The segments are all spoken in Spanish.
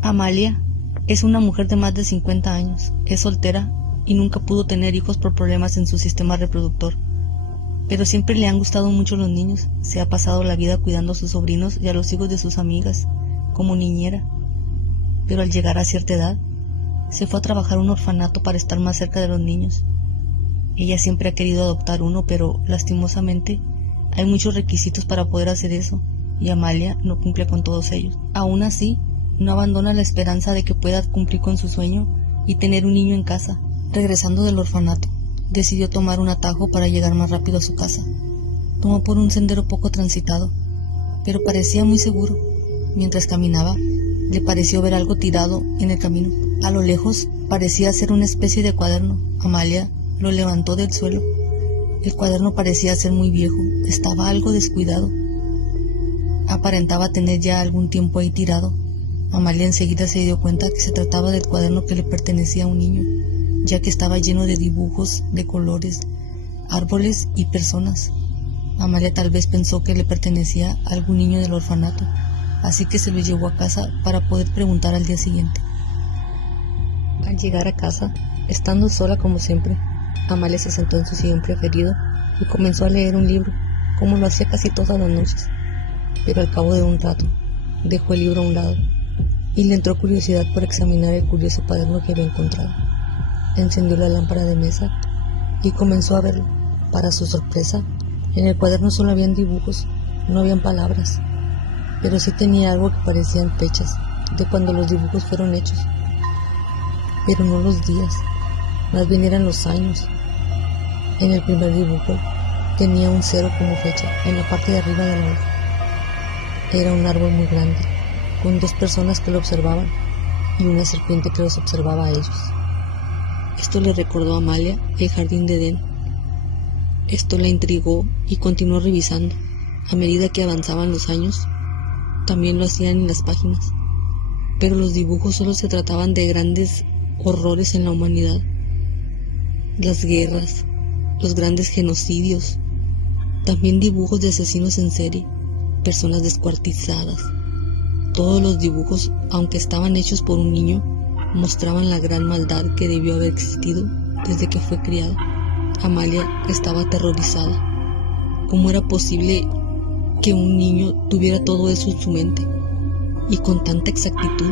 Amalia es una mujer de más de 50 años, es soltera y nunca pudo tener hijos por problemas en su sistema reproductor. Pero siempre le han gustado mucho los niños, se ha pasado la vida cuidando a sus sobrinos y a los hijos de sus amigas, como niñera. Pero al llegar a cierta edad, se fue a trabajar a un orfanato para estar más cerca de los niños. Ella siempre ha querido adoptar uno, pero lastimosamente hay muchos requisitos para poder hacer eso, y Amalia no cumple con todos ellos. Aún así, no abandona la esperanza de que pueda cumplir con su sueño y tener un niño en casa. Regresando del orfanato, decidió tomar un atajo para llegar más rápido a su casa. Tomó por un sendero poco transitado, pero parecía muy seguro. Mientras caminaba, le pareció ver algo tirado en el camino. A lo lejos parecía ser una especie de cuaderno. Amalia lo levantó del suelo. El cuaderno parecía ser muy viejo, estaba algo descuidado. Aparentaba tener ya algún tiempo ahí tirado. Amalia enseguida se dio cuenta que se trataba del cuaderno que le pertenecía a un niño, ya que estaba lleno de dibujos, de colores, árboles y personas. Amalia tal vez pensó que le pertenecía a algún niño del orfanato, así que se lo llevó a casa para poder preguntar al día siguiente. Al llegar a casa, estando sola como siempre, Amalia se sentó en su sillón preferido y comenzó a leer un libro, como lo hacía casi todas las noches. Pero al cabo de un rato, dejó el libro a un lado y le entró curiosidad por examinar el curioso cuaderno que había encontrado. Encendió la lámpara de mesa y comenzó a verlo. Para su sorpresa, en el cuaderno solo habían dibujos, no habían palabras, pero sí tenía algo que parecían fechas de cuando los dibujos fueron hechos, pero no los días, más bien eran los años. En el primer dibujo tenía un 0 como fecha en la parte de arriba de la hoja. Era un árbol muy grande, con 2 personas que lo observaban y una serpiente que los observaba a ellos. Esto le recordó a Amalia el jardín de Edén. Esto la intrigó y continuó revisando. A medida que avanzaban los años, también lo hacían en las páginas, pero los dibujos solo se trataban de grandes horrores en la humanidad. Las guerras, los grandes genocidios, también dibujos de asesinos en serie, personas descuartizadas. Todos los dibujos, aunque estaban hechos por un niño, mostraban la gran maldad que debió haber existido desde que fue criada. Amalia estaba aterrorizada. ¿Cómo era posible que un niño tuviera todo eso en su mente? Y con tanta exactitud,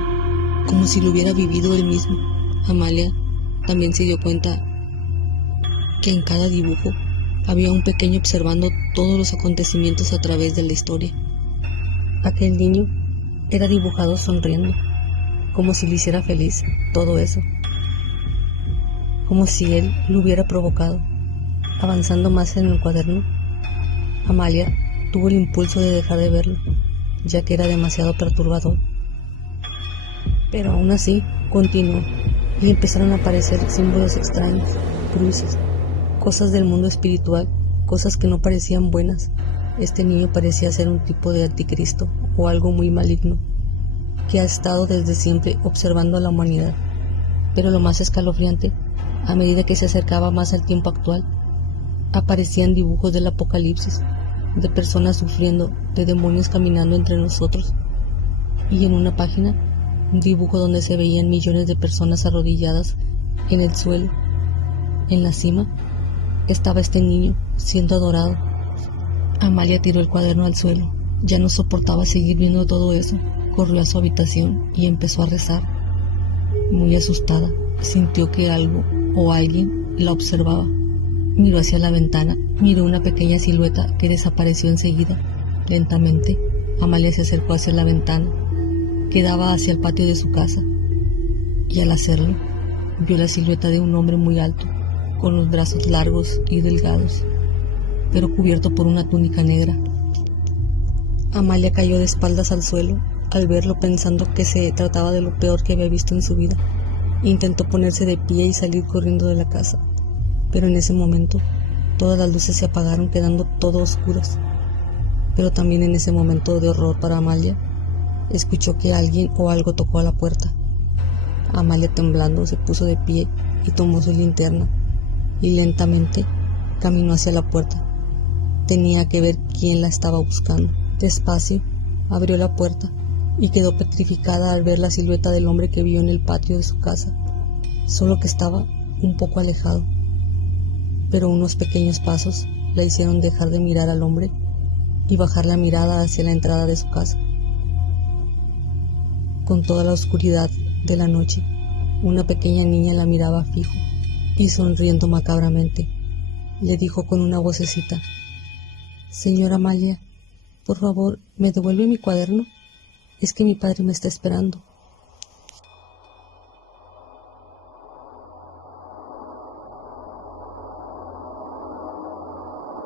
como si lo hubiera vivido él mismo. Amalia también se dio cuenta que en cada dibujo había un pequeño observando todos los acontecimientos a través de la historia. Aquel niño era dibujado sonriendo, como si le hiciera feliz todo eso, como si él lo hubiera provocado. Avanzando más en el cuaderno, Amalia tuvo el impulso de dejar de verlo, ya que era demasiado perturbador. Pero aún así, continuó, y empezaron a aparecer símbolos extraños, cruces, cosas del mundo espiritual, cosas que no parecían buenas. Este niño parecía ser un tipo de anticristo o algo muy maligno, que ha estado desde siempre observando a la humanidad. Pero lo más escalofriante, a medida que se acercaba más al tiempo actual, aparecían dibujos del apocalipsis, de personas sufriendo, de demonios caminando entre nosotros, y en una página, un dibujo donde se veían millones de personas arrodilladas en el suelo. En la cima estaba este niño siendo adorado. Amalia tiró el cuaderno al suelo. Ya no soportaba seguir viendo todo eso. Corrió a su habitación y empezó a rezar. Muy asustada, sintió que algo o alguien la observaba. Miró hacia la ventana, miró una pequeña silueta que desapareció enseguida. Lentamente, Amalia se acercó hacia la ventana, que daba hacia el patio de su casa, y al hacerlo, vio la silueta de un hombre muy alto, con los brazos largos y delgados, pero cubierto por una túnica negra. Amalia cayó de espaldas al suelo al verlo, pensando que se trataba de lo peor que había visto en su vida. Intentó ponerse de pie y salir corriendo de la casa, pero en ese momento todas las luces se apagaron, quedando todo oscuras. Pero también en ese momento de horror para Amalia, escuchó que alguien o algo tocó a la puerta. Amalia, temblando, se puso de pie y tomó su linterna y lentamente caminó hacia la puerta. Tenía que ver quién la estaba buscando. Despacio abrió la puerta y quedó petrificada al ver la silueta del hombre que vio en el patio de su casa, solo que estaba un poco alejado. Pero unos pequeños pasos la hicieron dejar de mirar al hombre y bajar la mirada hacia la entrada de su casa. Con toda la oscuridad de la noche, una pequeña niña la miraba fijo y sonriendo macabramente, le dijo con una vocecita: «Señora Amalia, por favor, ¿me devuelve mi cuaderno? Es que mi padre me está esperando».